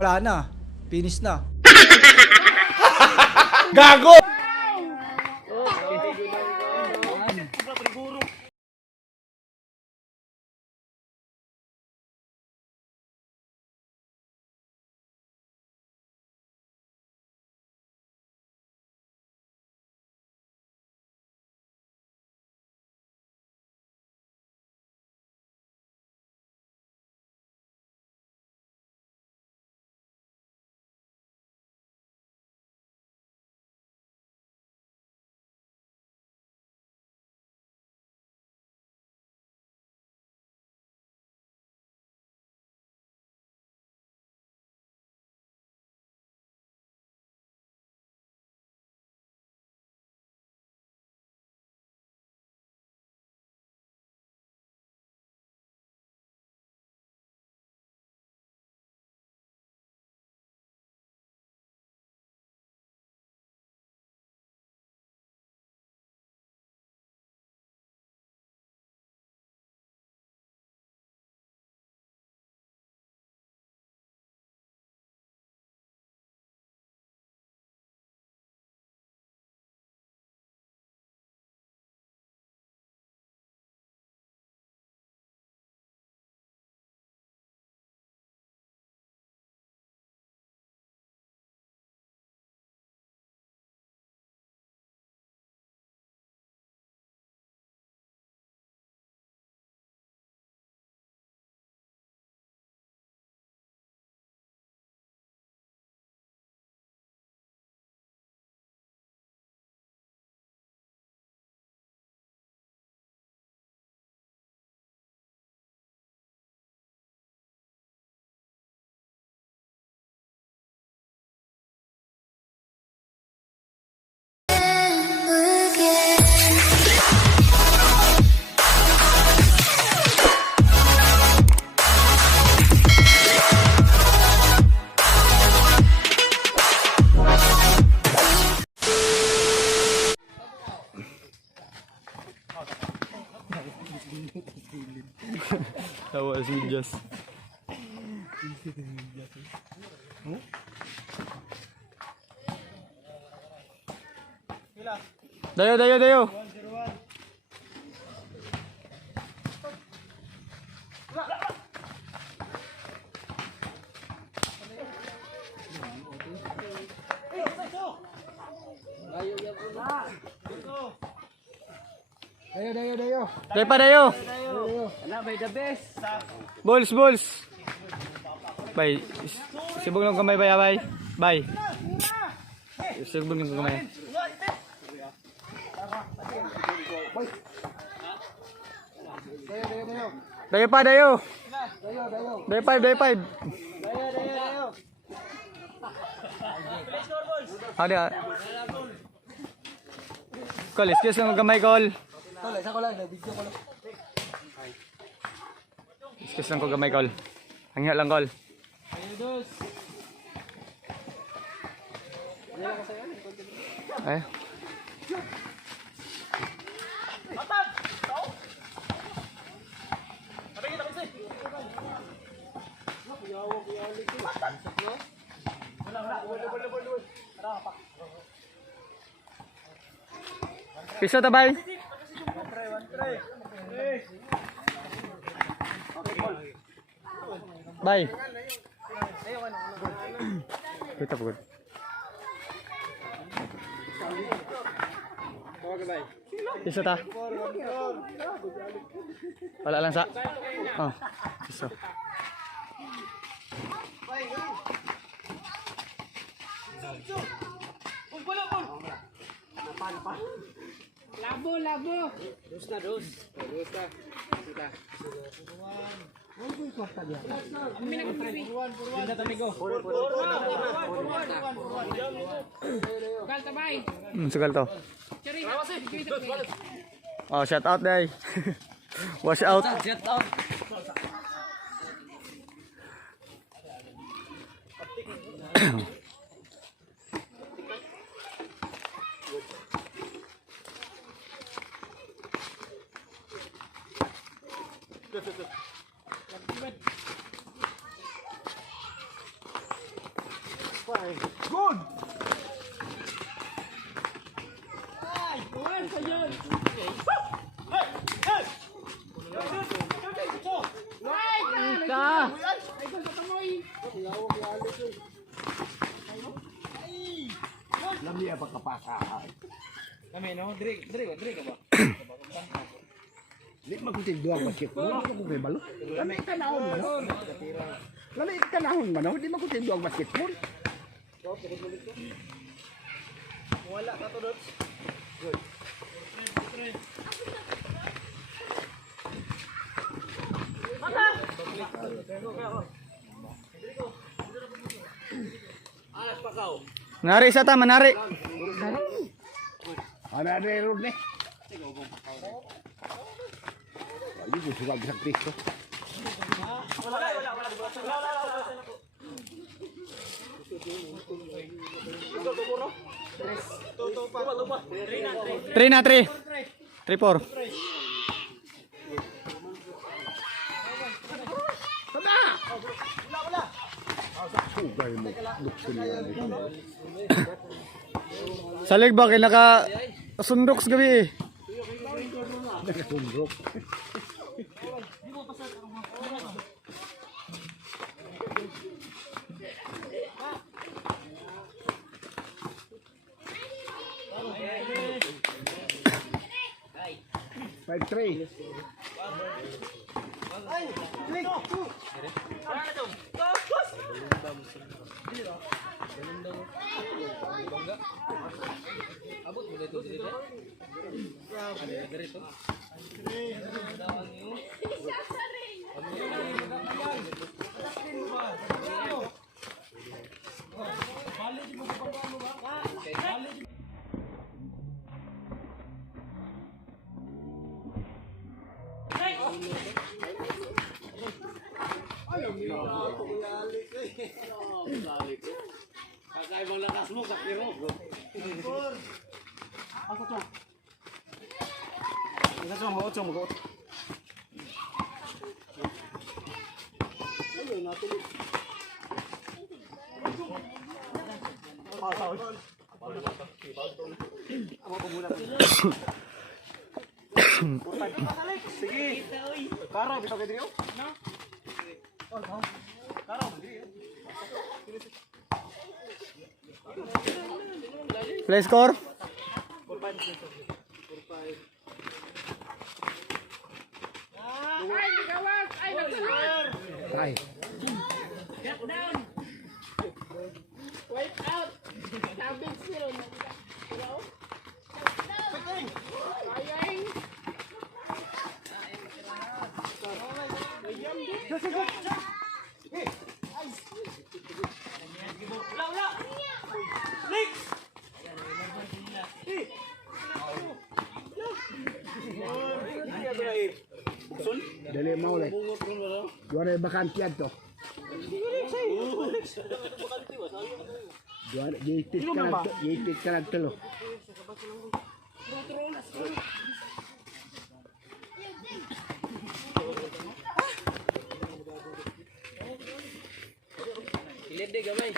Wala na. Finish na. Gago! Tawa si Jess. Dayo, dayo, dayo. Dayo. Dayo pa, dayo. Wala, by the best. Balls, balls. Bay. Sibog ng kamay, bay, bay. Bay. Sibog ng kamay. Dayo pa, dayo. Dayo five, dayo five. Ada. Call, excuse ng kamay, call. Tol, isa ko lang. Video ko lang. Excuse lang ko gamay, call. Hangya lang, call. Ay. Piso tabay. Bye. Kita pagod. Piso ta. Wala lang sa. Oh, piso. Labo, labo. Dos na. Kita. Kami nag-prepare. Pinda tamigo. Gal tabay. Sugal to. Chari. Oh, shout out day. Wash out. Jet out. Kami, no? Dre ka ba? Di makutin doang basketball. Ako ko may balo. Lami kanahon man. Lami kanahon man. Di makutin doang basketball. Wala ka to, Dots. Manari isa ta, manari. Ano na rin ni? Ayun, gusto ka bisang Kristo. Three na, three. 3-4. Sugay mo. Lukso niya. Salig ba kay naka sundok sa gabi eh. Nakasundrok. Five, three. Kakay mo lakas mo, kakiro. Play score. Ay, gawas! Ay, nagsalat! Ay. Get down! Wipe out! Sabit yun. Hello? Ayang! Dali mau le. Dua bakantian to. Dua jitit kanan telo. Kilid di gamay.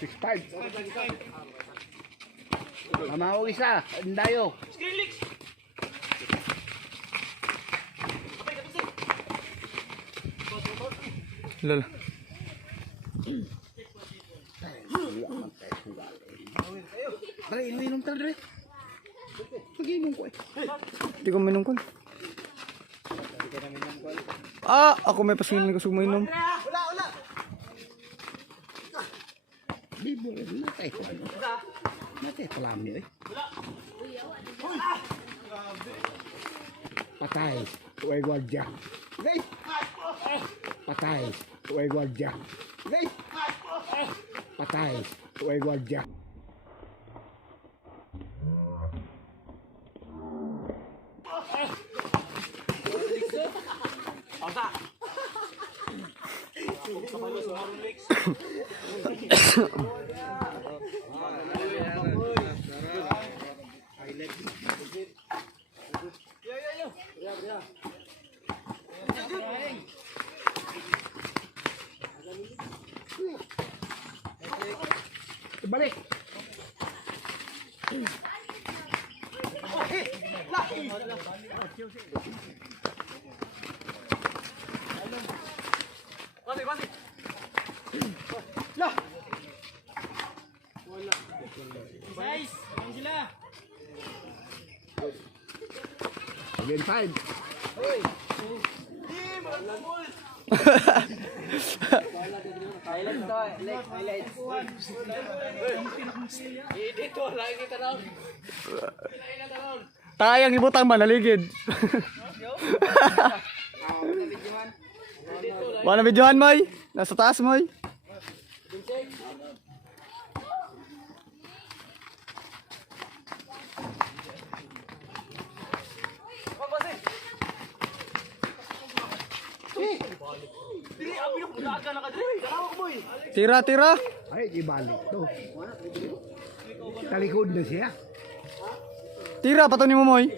Six five. Mamaw isa, andayo. Lol. Dre, inom ka dre. Pag-inom ko eh. Hindi ko minum ko. Ah, ako may pasingin ko sa mainom. Di boleh natay ko ano. Natay pelam niya eh. Patay, tuway gwardiya. Gay! Patay, tuway gwardiya. Gay! Patay, tuway gwardiya. Balik. Lah. Guys, ano sila? Again side. Highlights to, highlights. Edit to, lagi kita daw. Tayang ibutang ba naligid? Wala videohan mo ay? Nasa taas mo ay? Tira, tira. Ay, ibalik to. Talikod na siya. Tira, patunin mo moy.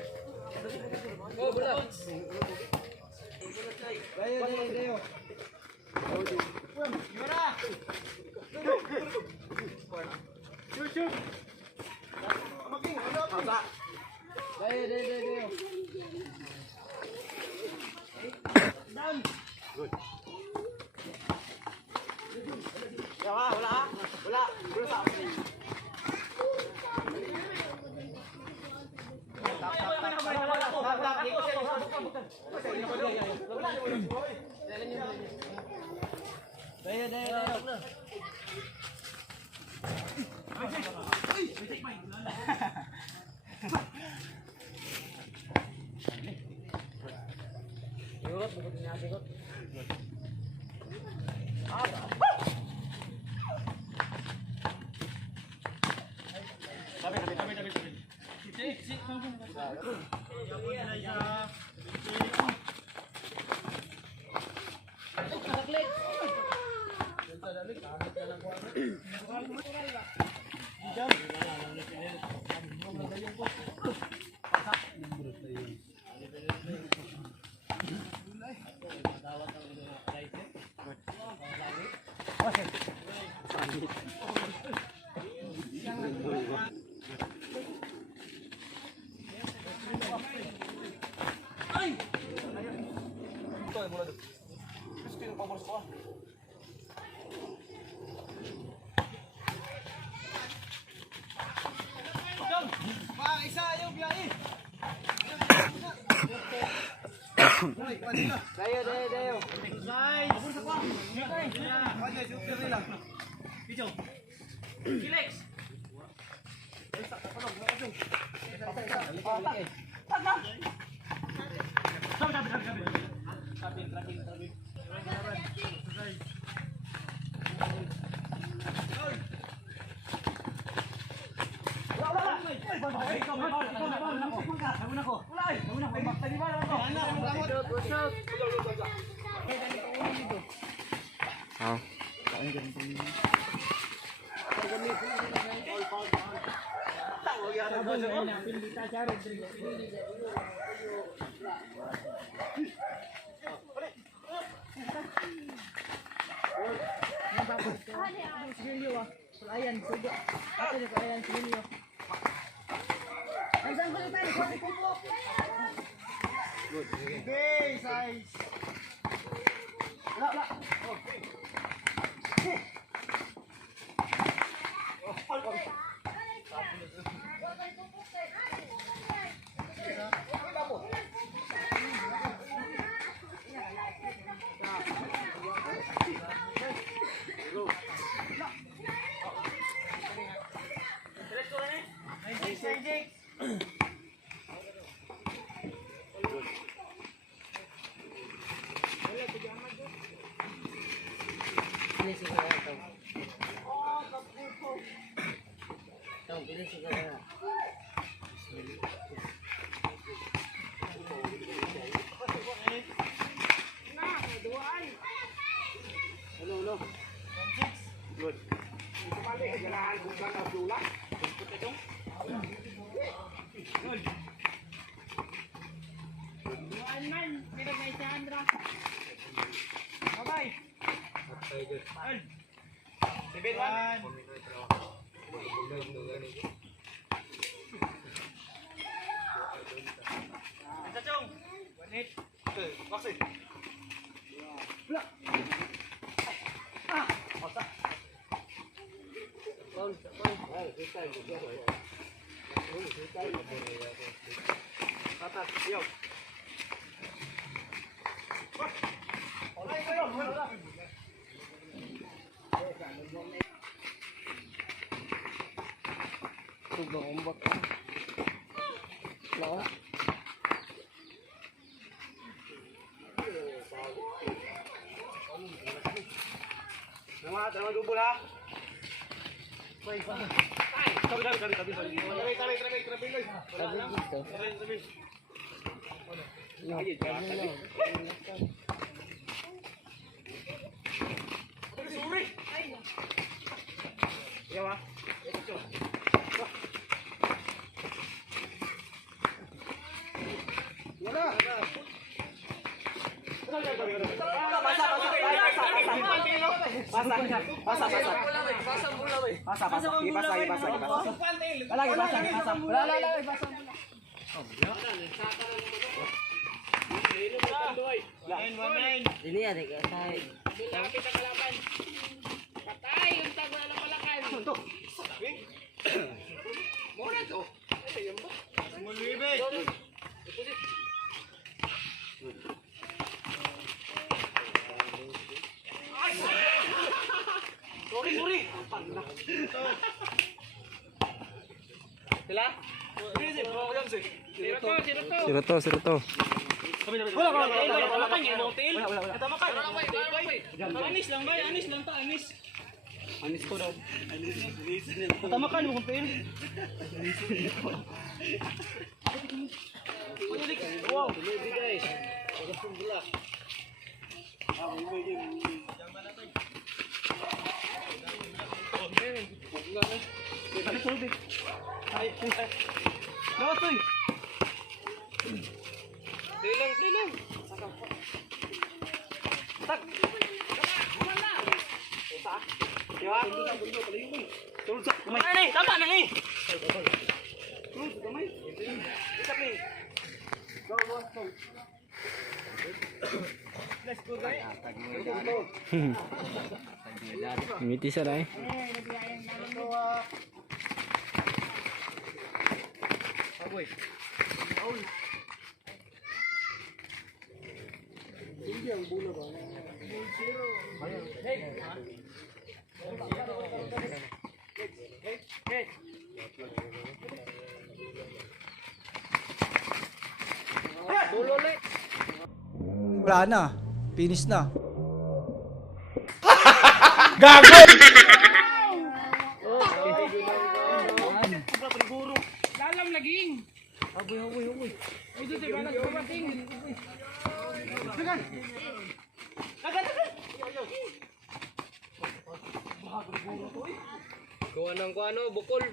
Patay yung tago na palakan. Siro to. Anis lang ba? Anis lang ta, anis. Anis ko daw. Tamakan mo kung pin. Wow. Guys. Tama na ni. Ngiti sa dai. Wala na. Finish na. Lalam laging. Aboy. Ito di ba nagpapating? Bukol.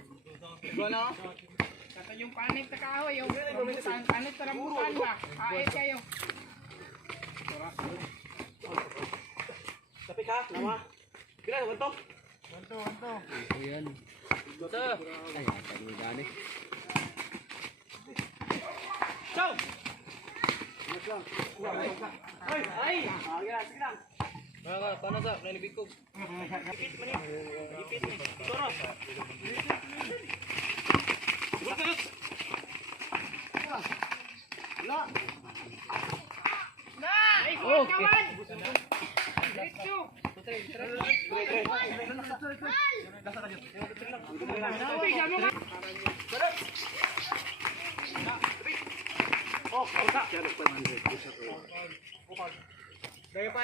Kata yung panik na kahoy, yung rambutan, panik na rambutan ba? Kain kayo. Tapi ka, nama. Kira bantu. Panas ah, nani bikog. Dipit man ni. Dipit ni. Toro. Bukas. La. Na! Oh, kawan! Dito! Daya pa.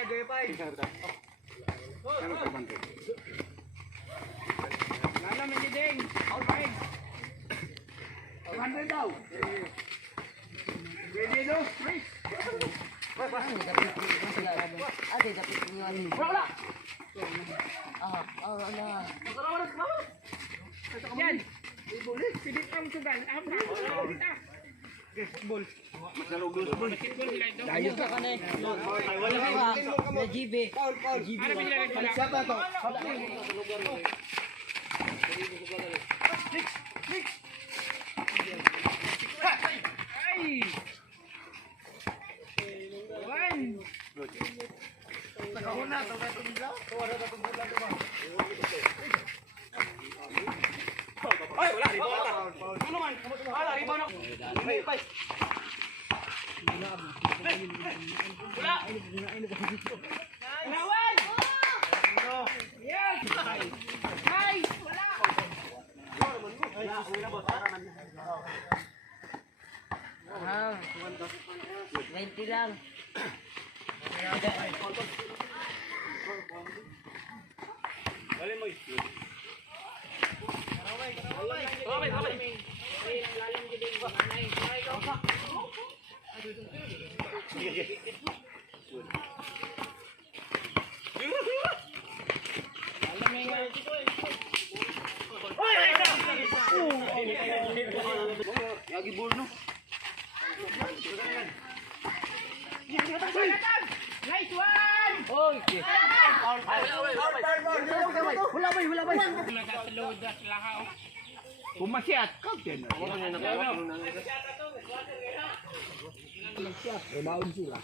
Lalam hindi ding! Alright! 100 daw. Ready no? Yan! Sidit ang sugal. Apa? Kita! Basketball sila ito. Dayo ka ka na. Ano ba nila nagpala? Nice one! Nagkasalod na sila ka. Pumasyat ka, Ken. Maun sila.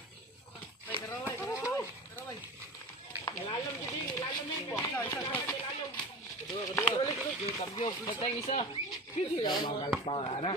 Magal pa, ano?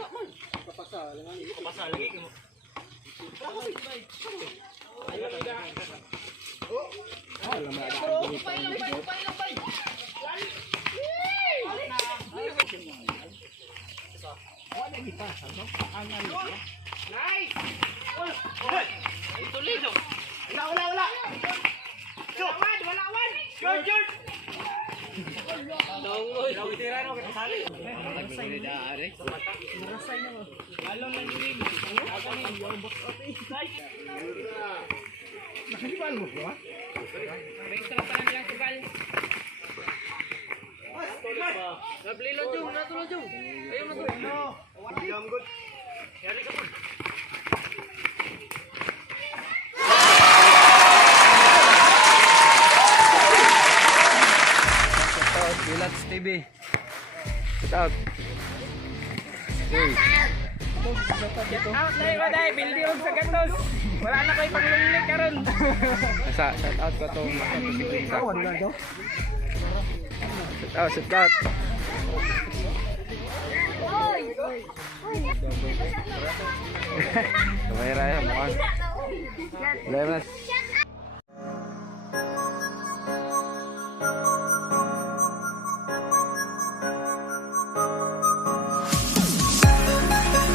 Nakalipan mo ba? Extra pa lang nilang sugal. Nablilon Jung, natulog Jung. Ayaw natulog. Bilats TV. Shout out. Okay. Out na dai, bildi og sa gatos. Wala na kay panglunglik karon. Shout out ko tong shout out. Kamera ya, mohon. Lemas.